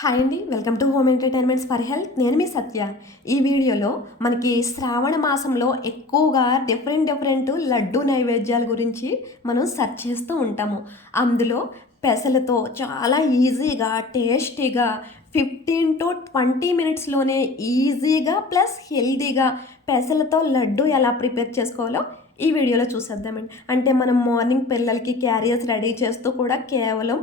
Hi అండి welcome to home entertainments for health నేను మీ సత్య. ఈ వీడియోలో మనకి శ్రావణ మాసంలో ఎక్కువగా డిఫరెంట్ డిఫరెంట్ లడ్డు నైవేద్యాల గురించి మనం సెర్చ్ చేస్తూ ఉంటాము. అందులో పెసలతో చాలా ఈజీగా టేస్టీగా ఫిఫ్టీన్ టు ట్వంటీ మినిట్స్లోనే ఈజీగా ప్లస్ హెల్తీగా పెసలతో లడ్డు ఎలా ప్రిపేర్ చేసుకోవాలో ఈ వీడియోలో చూసేద్దామండి. అంటే మనం మార్నింగ్ పిల్లలకి క్యారియర్స్ రెడీ చేస్తూ కూడా కేవలం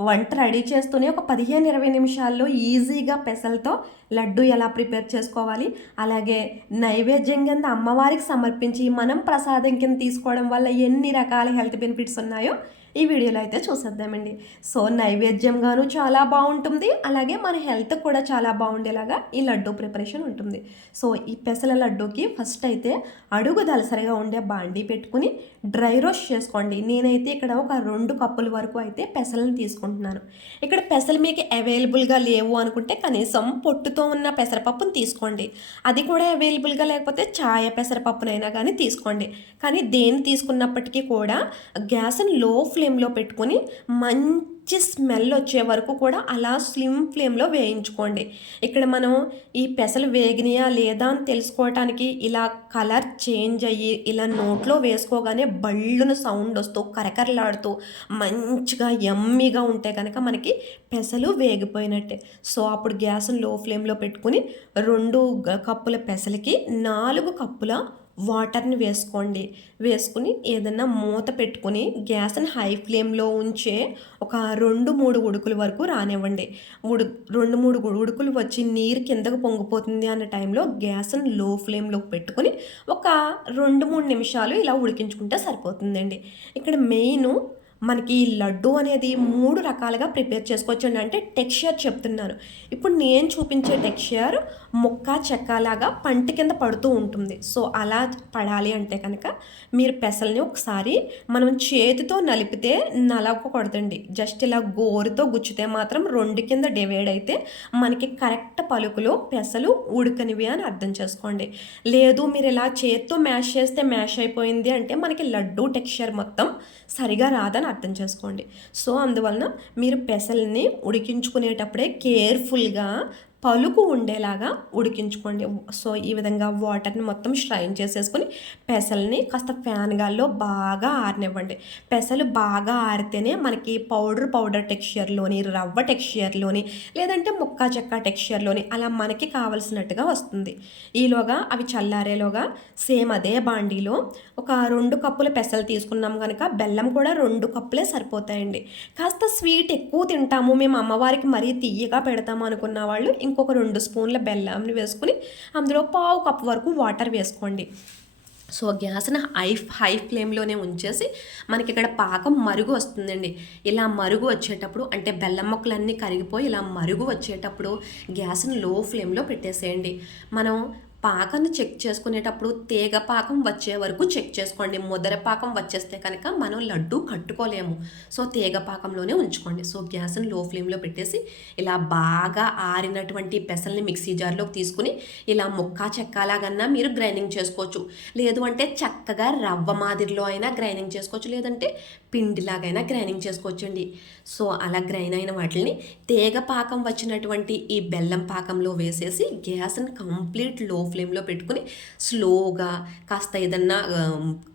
వంట రెడీ చేస్తూనే ఒక పదిహేను ఇరవై నిమిషాల్లో ఈజీగా పెసలతో లడ్డు ఎలా ప్రిపేర్ చేసుకోవాలి అలాగే నైవేద్యం కింద అమ్మవారికి సమర్పించి మనం ప్రసాదం కింద తీసుకోవడం వల్ల ఎన్ని రకాల హెల్త్ బెనిఫిట్స్ ఉన్నాయో ఈ వీడియోలో అయితే చూసేద్దామండి. సో నైవేద్యంగాను చాలా బాగుంటుంది. అలాగే మన హెల్త్ కూడా చాలా బాగుండేలాగా ఈ లడ్డు ప్రిపరేషన్ ఉంటుంది. సో ఈ పెసల లడ్డూకి ఫస్ట్ అయితే అడుగు దలసరిగా ఉండే బాండీ పెట్టుకుని డ్రై రోస్ట్ చేసుకోండి. నేనైతే ఇక్కడ ఒక రెండు కప్పుల వరకు అయితే పెసలను తీసుకుంటున్నాను. ఇక్కడ పెసలు మీకు అవైలబుల్గా లేవు అనుకుంటే కనీసం పొట్టుతో ఉన్న పెసరపప్పును తీసుకోండి. అది కూడా అవైలబుల్గా లేకపోతే ఛాయ పెసరపప్పునైనా కానీ తీసుకోండి. కానీ దేన్ని తీసుకున్నప్పటికీ కూడా గ్యాస్ని లో ఫ్లేమ్లో పెట్టుకొని మంచి స్మెల్ వచ్చే వరకు కూడా అలా స్లిమ్ ఫ్లేమ్లో వేయించుకోండి. ఇక్కడ మనం ఈ పెసలు వేగినాయా లేదా అని తెలుసుకోవటానికి ఇలా కలర్ చేంజ్ అయ్యి ఇలా నోట్లో వేసుకోగానే బళ్ళున సౌండ్ వస్తూ కరకరలాడుతూ మంచిగా ఎమ్మిగా ఉంటే కనుక మనకి పెసలు వేగిపోయినట్టే. సో అప్పుడు గ్యాస్ని లో ఫ్లేమ్లో పెట్టుకుని రెండు కప్పుల పెసలకి నాలుగు కప్పుల వాటర్ని వేసుకోండి. వేసుకుని ఏదన్నా మూత పెట్టుకుని గ్యాస్ని హై ఫ్లేమ్లో ఉంచే ఒక రెండు మూడు ఉడుకుల వరకు రానివ్వండి. ఉడు రెండు మూడు ఉడుకులు వచ్చి నీరు కిందకు పొంగిపోతుంది అన్న టైంలో గ్యాస్ని లో ఫ్లేమ్లో పెట్టుకుని ఒక రెండు మూడు నిమిషాలు ఇలా ఉడికించుకుంటే సరిపోతుందండి. ఇక్కడ మెయిన్ మనకి ఈ లడ్డు అనేది మూడు రకాలుగా ప్రిపేర్ చేసుకోవచ్చు అంటే టెక్స్చర్ చెప్తున్నాను ఇప్పుడు నేను చూపించే టెక్స్చర్ ముక్క చెక్కలాగా పంట కింద పడుతూ ఉంటుంది. సో అలా పడాలి అంటే కనుక మీరు పెసల్ని ఒకసారి మనం చేతితో నలిపితే నలవకూడదండి. జస్ట్ ఇలా గోరుతో గుచ్చితే మాత్రం రెండు కింద డివైడ్ అయితే మనకి కరెక్ట్ పలుకులో పెసలు ఉడకనివి అని అర్థం చేసుకోండి. లేదు మీరు ఇలా చేతితో మ్యాష్ చేస్తే మ్యాష్ అయిపోయింది అంటే మనకి లడ్డు టెక్స్చర్ మొత్తం సరిగా రాదని అర్థం చేసుకోండి. సో అందువలన మీరు పెసల్ని ఉడికించుకునేటప్పుడే కేర్ఫుల్గా పలుకు ఉండేలాగా ఉడికించుకోండి. సో ఈ విధంగా వాటర్ని మొత్తం స్ట్రైన్ చేసేసుకొని పెసల్ని కాస్త ఫ్యాన్ గాల్లో బాగా ఆరనివ్వండి. పెసలు బాగా ఆరితేనే మనకి పౌడర్ పౌడర్ టెక్స్చర్లోని రవ్వ టెక్స్చర్లోని లేదంటే ముక్క చెక్క టెక్స్చర్లోని అలా మనకి కావలసినట్టుగా వస్తుంది. ఈలోగా అవి చల్లారేలోగా సేమ్ అదే బాండీలో ఒక రెండు కప్పుల పెసలు తీసుకున్నాం కనుక బెల్లం కూడా రెండు కప్పులే సరిపోతాయండి. కాస్త స్వీట్ ఎక్కువ తింటాము. మేము అమ్మవారికి మరీ తీయగా పెడతాము అనుకున్న వాళ్ళు ఇంకొక రెండు స్పూన్ల బెల్లంని వేసుకుని అందులో పావు కప్పు వరకు వాటర్ వేసుకోండి. సో గ్యాస్ని హై హై ఫ్లేమ్లోనే ఉంచేసి మనకి ఇక్కడ పాకం మరుగు వస్తుందండి. ఇలా మరుగు వచ్చేటప్పుడు అంటే బెల్లం మొక్కలన్నీ కరిగిపోయి ఇలా మరుగు వచ్చేటప్పుడు గ్యాస్ని లో ఫ్లేమ్లో పెట్టేసేయండి. మనం పాకాన్ని చెక్ చేసుకునేటప్పుడు తీగ పాకం వచ్చే వరకు చెక్ చేసుకోండి. ముదర పాకం వచ్చేస్తే కనుక మనం లడ్డు కట్టుకోలేము. సో తీగ పాకంలోనే ఉంచుకోండి. సో గ్యాస్ని లో ఫ్లేమ్లో పెట్టేసి ఇలా బాగా ఆరినటువంటి పెసల్ని మిక్సీ జార్లోకి తీసుకుని ఇలా ముక్క చెక్కలాగన్నా మీరు గ్రైండింగ్ చేసుకోవచ్చు. లేదు అంటే చక్కగా రవ్వ మాదిరిలో అయినా గ్రైండింగ్ చేసుకోవచ్చు. లేదంటే పిండిలాగైనా గ్రైండింగ్ చేసుకోవచ్చు అండి సో అలా గ్రైన్ అయిన వాటిని తీగ పాకం వచ్చినటువంటి ఈ బెల్లం పాకంలో వేసేసి గ్యాస్ని కంప్లీట్లో ఫ్లేమ్లో పెట్టుకుని స్లోగా కాస్త ఏదన్నా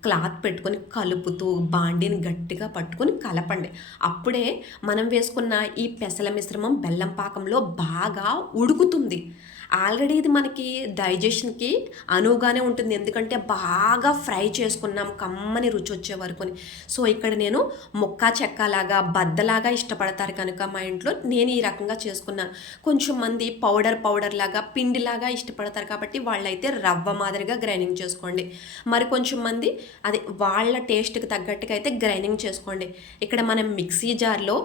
క్లాత్ పెట్టుకొని కలుపుతూ బాండీని గట్టిగా పట్టుకొని కలపండి. అప్పుడే మనం వేసుకున్న ఈ పెసల మిశ్రమం బెల్లం పాకంలో బాగా ఉడుకుతుంది. ఆల్రెడీ ఇది మనకి డైజెషన్కి అనువుగానే ఉంటుంది. ఎందుకంటే బాగా ఫ్రై చేసుకున్నాం కమ్మని రుచి వచ్చే వరకు సో ఇక్కడ నేను ముక్క చెక్కలాగా బద్దలాగా ఇష్టపడతారు కనుక మా ఇంట్లో నేను ఈ రకంగా చేసుకున్నాను కొంచెం మంది పౌడర్ పౌడర్ లాగా పిండిలాగా ఇష్టపడతారు కాబట్టి వాళ్ళైతే రవ్వ మాదిరిగా గ్రైండింగ్ చేసుకోండి. మరి కొంచెం మంది అది వాళ్ళ టేస్ట్కి తగ్గట్టుగా అయితే గ్రైండింగ్ చేసుకోండి. ఇక్కడ మనం మిక్సీ జార్లో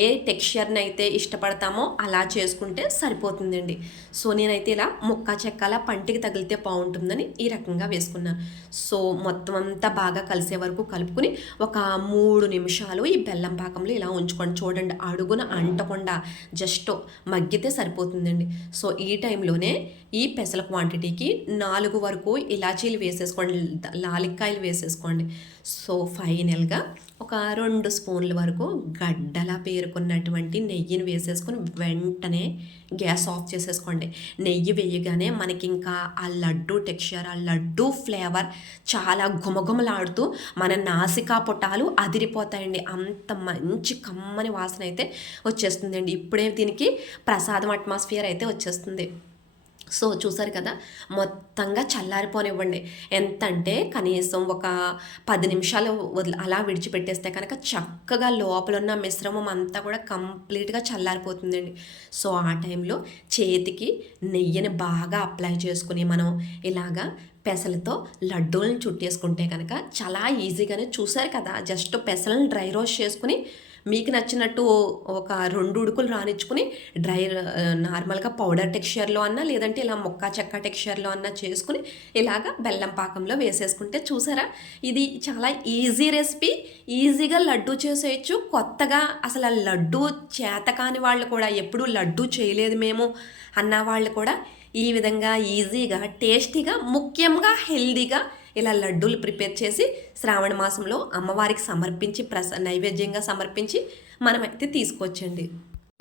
ఏ టెక్స్చర్ని అయితే ఇష్టపడతామో అలా చేసుకుంటే సరిపోతుందండి. సో నేను నేనైతే ఇలా ముక్క చెక్కల పంటికి తగిలితే బాగుంటుందని ఈ రకంగా వేసుకున్నాను. సో మొత్తం అంతా బాగా కలిసే వరకు కలుపుకుని ఒక మూడు నిమిషాలు ఈ బెల్లం పాకంలో ఇలా ఉంచుకోండి. చూడండి అడుగున అంటకుండా జస్ట్ మగ్గితే సరిపోతుందండి. సో ఈ టైంలోనే ఈ పెసల క్వాంటిటీకి నాలుగు వరకు ఇలాచీలు వేసేసుకోండి లాలిక్కాయలు వేసేసుకోండి. సో ఫైనల్గా ఒక రెండు స్పూన్ల వరకు గడ్డలా పేరుకున్నటువంటి నెయ్యిని వేసేసుకొని వెంటనే గ్యాస్ ఆఫ్ చేసేసుకోండి. నెయ్యి వేయగానే మనకి ఇంకా ఆ లడ్డు టెక్స్చర్ ఆ లడ్డు ఫ్లేవర్ చాలా గుమగుమలాడుతూ మన నాసికా పుటాలు అదిరిపోతాయండి. అంత మంచి కమ్మని వాసన అయితే వచ్చేస్తుందండి. ఇప్పుడే దీనికి ప్రసాదం అట్మాస్ఫియర్ అయితే వచ్చేస్తుంది. సో చూసారు కదా మొత్తంగా చల్లారిపోనివ్వండి. ఎంత అంటే కనీసం ఒక పది నిమిషాలు వదిలి అలా విడిచిపెట్టేస్తే కనుక చక్కగా లోపల ఉన్న మిశ్రమం అంతా కూడా కంప్లీట్గా చల్లారిపోతుందండి. సో ఆ టైంలో చేతికి నెయ్యిని బాగా అప్లై చేసుకుని మనం ఇలాగా పెసలతో లడ్డూలను చుట్టేసుకుంటే కనుక చాలా ఈజీగానే చూసారు కదా జస్ట్ పెసలను డ్రై రోస్ట్ చేసుకుని మీకు నచ్చినట్టు ఒక రెండు ఉడుకులు రానిచ్చుకుని డ్రై నార్మల్గా పౌడర్ టెక్స్చర్లో అన్నా లేదంటే ఇలా మొక్క చెక్క టెక్స్చర్లో అన్నా చేసుకుని ఇలాగ బెల్లం పాకంలో వేసేసుకుంటే చూసారా? ఇది చాలా ఈజీ రెసిపీ. ఈజీగా లడ్డు చేసేయచ్చు. కొత్తగా అసలు ఆ లడ్డు చేతకాని వాళ్ళు కూడా ఎప్పుడూ లడ్డు చేయలేదు మేము అన్న వాళ్ళు కూడా ఈ విధంగా ఈజీగా టేస్టీగా ముఖ్యంగా హెల్దీగా ఇలా లడ్డూలు ప్రిపేర్ చేసి శ్రావణ మాసంలో అమ్మవారికి సమర్పించి ప్రస నైవేద్యంగా సమర్పించి మనమైతే తీసుకొచ్చండి.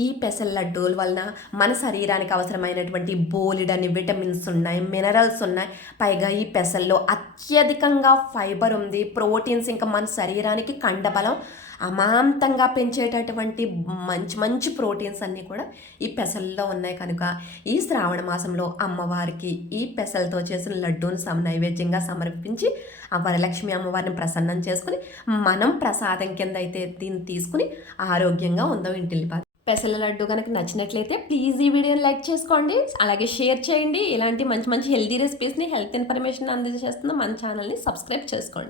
ఈ పెసల లడ్డూల వలన మన శరీరానికి అవసరమైనటువంటి బోలెడని విటమిన్స్ ఉన్నాయి మినరల్స్ ఉన్నాయి. పైగా ఈ పెసల్లో అత్యధికంగా ఫైబర్ ఉంది ప్రోటీన్స్ ఇంకా మన శరీరానికి కండబలం అమాంతంగా పెంచేటటువంటి మంచి మంచి ప్రోటీన్స్ అన్నీ కూడా ఈ పెసల్లో ఉన్నాయి కనుక ఈ శ్రావణ మాసంలో అమ్మవారికి ఈ పెసలతో చేసిన లడ్డూని సమ నైవేద్యంగా సమర్పించి ఆ వరలక్ష్మి అమ్మవారిని ప్రసన్నం చేసుకుని మనం ప్రసాదం కింద అయితే దీన్ని తీసుకుని ఆరోగ్యంగా ఉందాం ఇంటిల్లిపాది పెసల లడ్డు కనుక నచ్చినట్లయితే ప్లీజ్ ఈ వీడియోని లైక్ చేసుకోండి. అలాగే షేర్ చేయండి. ఇలాంటి మంచి మంచి హెల్తీ రెసిపీస్ని హెల్త్ ఇన్ఫర్మేషన్ అందజేస్తున్న మన ఛానల్ని సబ్స్క్రైబ్ చేసుకోండి.